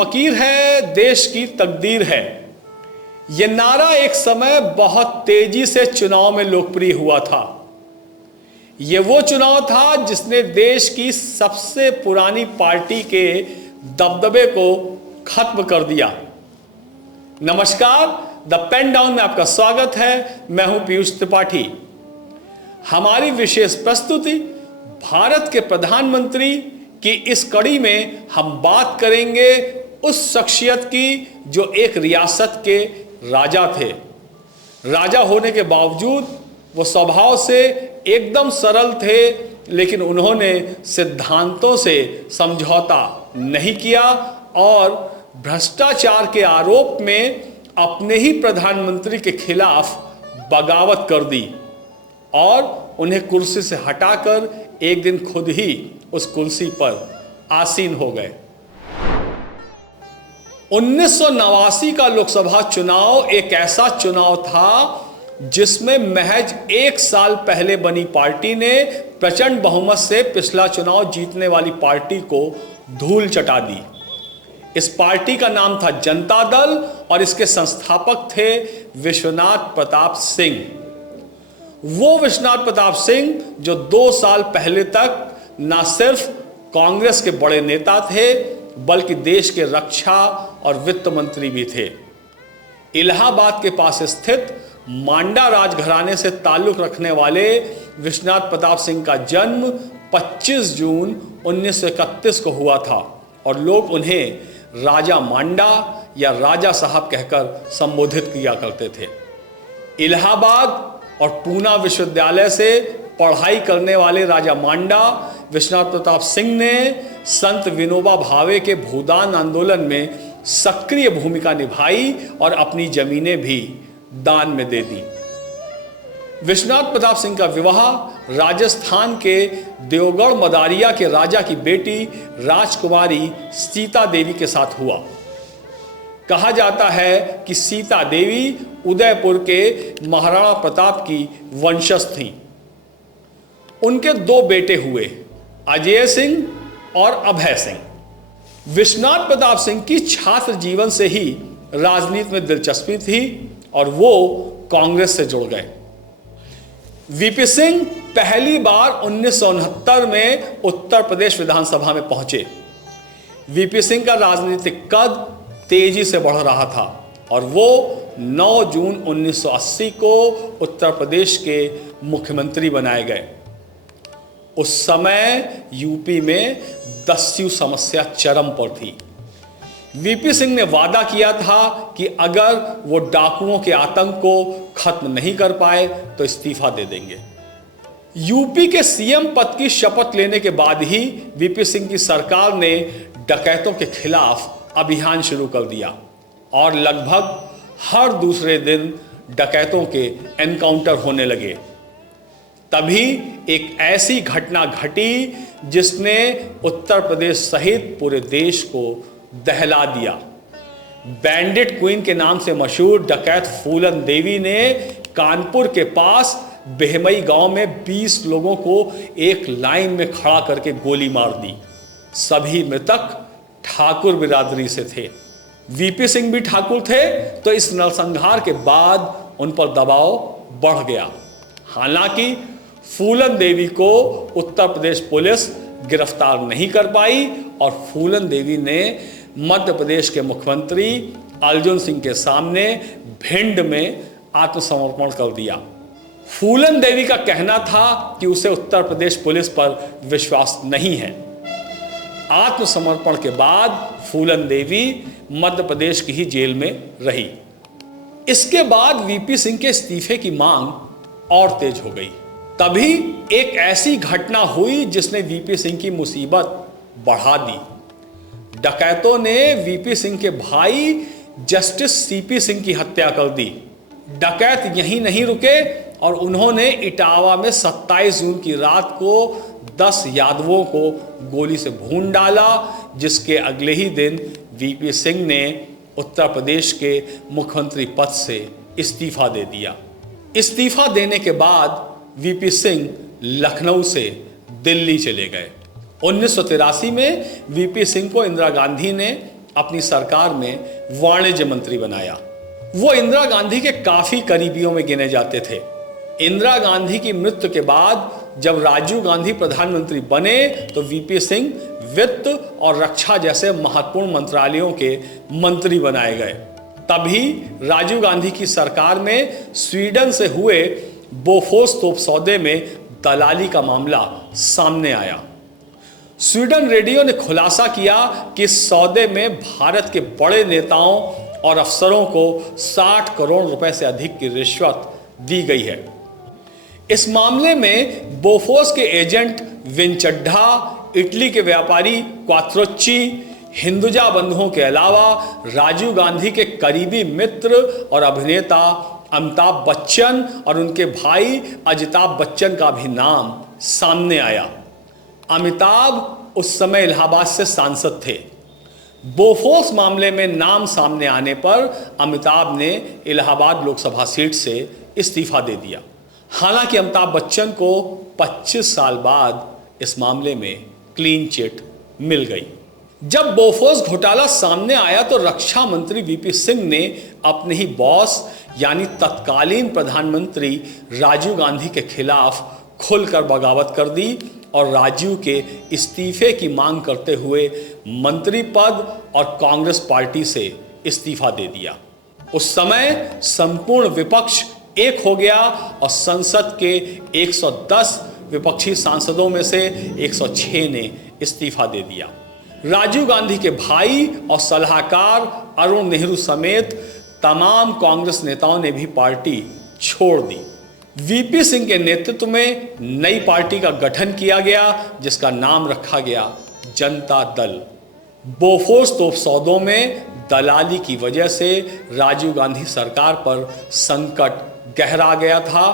फकीर है, देश की तकदीर है। यह नारा एक समय बहुत तेजी से चुनाव में लोकप्रिय हुआ था। यह वो चुनाव था जिसने देश की सबसे पुरानी पार्टी के दबदबे को खत्म कर दिया। नमस्कार, द पेन डाउन में आपका स्वागत है। मैं हूं पीयूष त्रिपाठी। हमारी विशेष प्रस्तुति भारत के प्रधानमंत्री की इस कड़ी में हम बात करेंगे उस शख्सियत की जो एक रियासत के राजा थे। राजा होने के बावजूद वो स्वभाव से एकदम सरल थे, लेकिन उन्होंने सिद्धांतों से समझौता नहीं किया और भ्रष्टाचार के आरोप में अपने ही प्रधानमंत्री के खिलाफ बगावत कर दी और उन्हें कुर्सी से हटाकर एक दिन खुद ही उस कुर्सी पर आसीन हो गए। 1989 का लोकसभा चुनाव एक ऐसा चुनाव था जिसमें महज एक साल पहले बनी पार्टी ने प्रचंड बहुमत से पिछला चुनाव जीतने वाली पार्टी को धूल चटा दी। इस पार्टी का नाम था जनता दल और इसके संस्थापक थे विश्वनाथ प्रताप सिंह। वो विश्वनाथ प्रताप सिंह जो 2 साल पहले तक न सिर्फ कांग्रेस के बड़े नेता थे बल्कि देश के रक्षा और वित्त मंत्री भी थे। इलाहाबाद के पास स्थित मांडा राजघराने से ताल्लुक रखने वाले विश्वनाथ प्रताप सिंह का जन्म 25 जून 1931 को हुआ था और लोग उन्हें राजा मांडा या राजा साहब कहकर संबोधित किया करते थे। इलाहाबाद और पूना विश्वविद्यालय से पढ़ाई करने वाले राजा मांडा विश्वनाथ प्रताप सिंह ने संत विनोबा भावे के भूदान आंदोलन में सक्रिय भूमिका निभाई और अपनी जमीनें भी दान में दे दी। विश्वनाथ प्रताप सिंह का विवाह राजस्थान के देवगढ़ मदारिया के राजा की बेटी राजकुमारी सीता देवी के साथ हुआ। कहा जाता है कि सीता देवी उदयपुर के महाराणा प्रताप की वंशज थीं। उनके 2 बेटे हुए, अजय सिंह और अभय सिंह। विश्वनाथ प्रताप सिंह की छात्र जीवन से ही राजनीति में दिलचस्पी थी और वो कांग्रेस से जुड़ गए। वीपी सिंह पहली बार 1969 में उत्तर प्रदेश विधानसभा में पहुंचे। वीपी सिंह का राजनीतिक कद तेजी से बढ़ रहा था और वो 9 जून 1980 को उत्तर प्रदेश के मुख्यमंत्री बनाए गए। उस समय यूपी में दस्यु समस्या चरम पर थी। वीपी सिंह ने वादा किया था कि अगर वो डाकुओं के आतंक को खत्म नहीं कर पाए तो इस्तीफा दे देंगे। यूपी के सीएम पद की शपथ लेने के बाद ही वीपी सिंह की सरकार ने डकैतों के खिलाफ अभियान शुरू कर दिया और लगभग हर दूसरे दिन डकैतों के एनकाउंटर होने लगे। तभी एक ऐसी घटना घटी जिसने उत्तर प्रदेश सहित पूरे देश को दहला दिया। बैंडिट क्वीन के नाम से मशहूर डकैत फूलन देवी ने कानपुर के पास बेहमई गांव में 20 लोगों को एक लाइन में खड़ा करके गोली मार दी। सभी मृतक ठाकुर बिरादरी से थे। वीपी सिंह भी ठाकुर थे, तो इस नरसंहार के बाद उन पर दबाव बढ़ गया। हालांकि फूलन देवी को उत्तर प्रदेश पुलिस गिरफ्तार नहीं कर पाई और फूलन देवी ने मध्य प्रदेश के मुख्यमंत्री अर्जुन सिंह के सामने भिंड में आत्मसमर्पण कर दिया। फूलन देवी का कहना था कि उसे उत्तर प्रदेश पुलिस पर विश्वास नहीं है। आत्मसमर्पण के बाद फूलन देवी मध्य प्रदेश की ही जेल में रही। इसके बाद वीपी सिंह के इस्तीफे की मांग और तेज हो गई। तभी एक ऐसी घटना हुई जिसने वीपी सिंह की मुसीबत बढ़ा दी। डकैतों ने वीपी सिंह के भाई जस्टिस सीपी सिंह की हत्या कर दी। डकैत यहीं नहीं रुके और उन्होंने इटावा में 27 जून की रात को 10 यादवों को गोली से भून डाला, जिसके अगले ही दिन वीपी सिंह ने उत्तर प्रदेश के मुख्यमंत्री पद से इस्तीफा दे दिया। इस्तीफा देने के बाद वीपी सिंह लखनऊ से दिल्ली चले गए। 1983 में वीपी सिंह को इंदिरा गांधी ने अपनी सरकार में वाणिज्य मंत्री बनाया। वो इंदिरा गांधी के काफी करीबियों में गिने जाते थे। इंदिरा गांधी की मृत्यु के बाद जब राजीव गांधी प्रधानमंत्री बने तो वीपी सिंह वित्त और रक्षा जैसे महत्वपूर्ण मंत्रालयों के मंत्री बनाए गए। तभी राजीव गांधी की सरकार में स्वीडन से हुए बोफोर्स तोप सौदे में दलाली का मामला सामने आया। स्वीडन रेडियो ने खुलासा किया कि इस सौदे में भारत के बड़े नेताओं और अफसरों को 60 करोड़ रुपए से अधिक की रिश्वत दी गई है। इस मामले में बोफोर्स के एजेंट विंचड्ढा, इटली के व्यापारी क्वात्रोच्ची, हिंदुजा बंधुओं के अलावा राजीव गांधी के करीबी मित्र और अभिनेता अमिताभ बच्चन और उनके भाई अजिताभ बच्चन का भी नाम सामने आया। अमिताभ उस समय इलाहाबाद से सांसद थे। बोफोर्स मामले में नाम सामने आने पर अमिताभ ने इलाहाबाद लोकसभा सीट से इस्तीफा दे दिया। हालांकि अमिताभ बच्चन को 25 साल बाद इस मामले में क्लीन चिट मिल गई। जब बोफोर्स घोटाला सामने आया तो रक्षा मंत्री वीपी सिंह ने अपने ही बॉस यानी तत्कालीन प्रधानमंत्री राजीव गांधी के खिलाफ खुलकर बगावत कर दी और राजीव के इस्तीफे की मांग करते हुए मंत्री पद और कांग्रेस पार्टी से इस्तीफा दे दिया। उस समय संपूर्ण विपक्ष एक हो गया और संसद के 110 विपक्षी सांसदों में से 106 ने इस्तीफा दे दिया। राजीव गांधी के भाई और सलाहकार अरुण नेहरू समेत तमाम कांग्रेस नेताओं ने भी पार्टी छोड़ दी। वीपी सिंह के नेतृत्व में नई पार्टी का गठन किया गया जिसका नाम रखा गया जनता दल। बोफोर्स तोप सौदों में दलाली की वजह से राजीव गांधी सरकार पर संकट गहरा गया था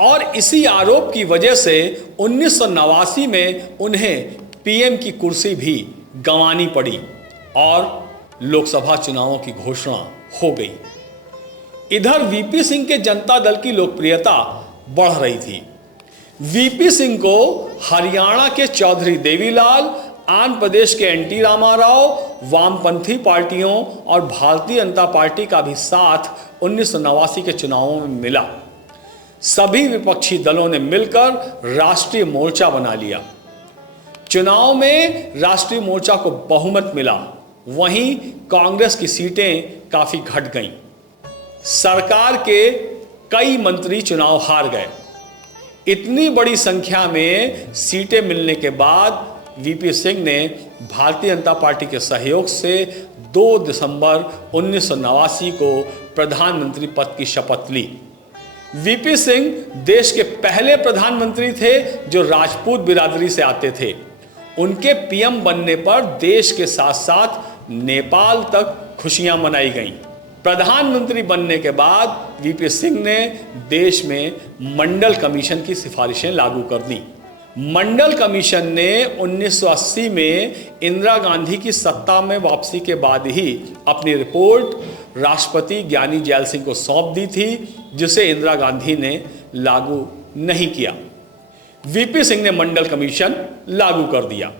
और इसी आरोप की वजह से 1989 में उन्हें पीएम की कुर्सी भी गंवानी पड़ी और लोकसभा चुनावों की घोषणा हो गई। इधर वीपी सिंह के जनता दल की लोकप्रियता बढ़ रही थी। वीपी सिंह को हरियाणा के चौधरी देवीलाल, आंध्र प्रदेश के एनटी रामाराव, वामपंथी पार्टियों और भारतीय जनता पार्टी का भी साथ 1989 के चुनावों में मिला। सभी विपक्षी दलों ने मिलकर राष्ट्रीय मोर्चा बना लिया। चुनाव में राष्ट्रीय मोर्चा को बहुमत मिला, वहीं कांग्रेस की सीटें काफी घट गईं। सरकार के कई मंत्री चुनाव हार गए। इतनी बड़ी संख्या में सीटें मिलने के बाद वीपी सिंह ने भारतीय जनता पार्टी के सहयोग से 2 दिसंबर 1989 को प्रधानमंत्री पद की शपथ ली। वीपी सिंह देश के पहले प्रधानमंत्री थे जो राजपूत बिरादरी से आते थे। उनके पीएम बनने पर देश के साथ साथ नेपाल तक खुशियां मनाई गईं। प्रधानमंत्री बनने के बाद वीपी सिंह ने देश में मंडल कमीशन की सिफारिशें लागू कर दी। मंडल कमीशन ने 1980 में इंदिरा गांधी की सत्ता में वापसी के बाद ही अपनी रिपोर्ट राष्ट्रपति ज्ञानी जैल सिंह को सौंप दी थी, जिसे इंदिरा गांधी ने लागू नहीं किया। वीपी सिंह ने मंडल कमीशन लागू कर दिया।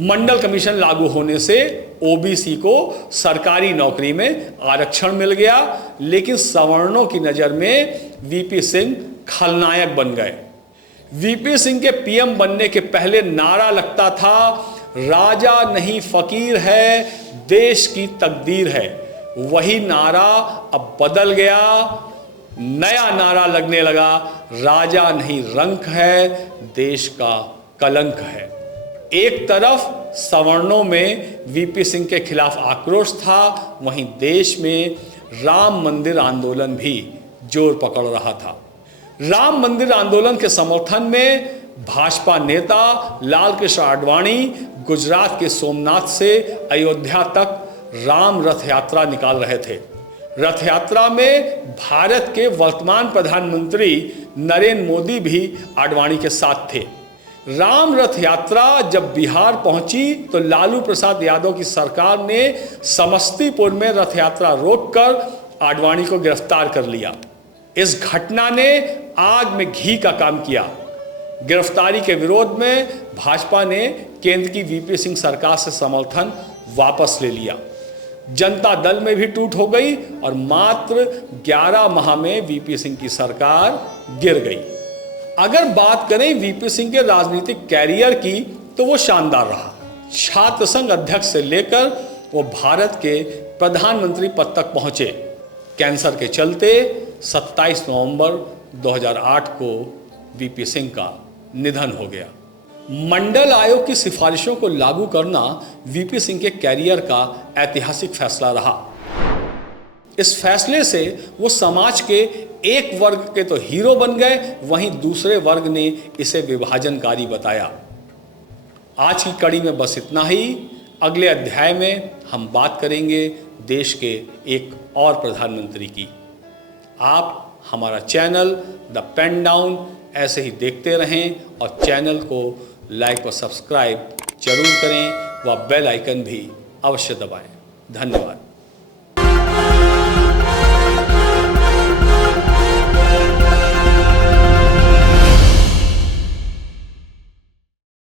मंडल कमीशन लागू होने से ओबीसी को सरकारी नौकरी में आरक्षण मिल गया, लेकिन सवर्णों की नज़र में वीपी सिंह खलनायक बन गए। वीपी सिंह के पीएम बनने के पहले नारा लगता था, राजा नहीं फकीर है, देश की तकदीर है। वही नारा अब बदल गया, नया नारा लगने लगा, राजा नहीं रंक है, देश का कलंक है। एक तरफ सवर्णों में वीपी सिंह के खिलाफ आक्रोश था, वहीं देश में राम मंदिर आंदोलन भी जोर पकड़ रहा था। राम मंदिर आंदोलन के समर्थन में भाजपा नेता लाल कृष्ण आडवाणी गुजरात के सोमनाथ से अयोध्या तक राम रथ यात्रा निकाल रहे थे। रथ यात्रा में भारत के वर्तमान प्रधानमंत्री नरेंद्र मोदी भी आडवाणी के साथ थे। राम रथ यात्रा जब बिहार पहुंची तो लालू प्रसाद यादव की सरकार ने समस्तीपुर में रथ यात्रा रोककर आडवाणी को गिरफ्तार कर लिया। इस घटना ने आग में घी का काम किया। गिरफ्तारी के विरोध में भाजपा ने केंद्र की वीपी सिंह सरकार से समर्थन वापस ले लिया। जनता दल में भी टूट हो गई और मात्र 11 माह में वीपी सिंह की सरकार गिर गई। अगर बात करें वीपी सिंह के राजनीतिक कैरियर की तो वो शानदार रहा। छात्र संघ अध्यक्ष से लेकर वो भारत के प्रधानमंत्री पद तक पहुंचे। कैंसर के चलते 27 नवंबर 2008 को वीपी सिंह का निधन हो गया। मंडल आयोग की सिफारिशों को लागू करना वीपी सिंह के कैरियर का ऐतिहासिक फैसला रहा। इस फैसले से वो समाज के एक वर्ग के तो हीरो बन गए, वहीं दूसरे वर्ग ने इसे विभाजनकारी बताया। आज की कड़ी में बस इतना ही। अगले अध्याय में हम बात करेंगे देश के एक और प्रधानमंत्री की। आप हमारा चैनल द पेन डाउन ऐसे ही देखते रहें और चैनल को लाइक और सब्सक्राइब जरूर करें व बेल आइकन भी अवश्य दबाएं। धन्यवाद।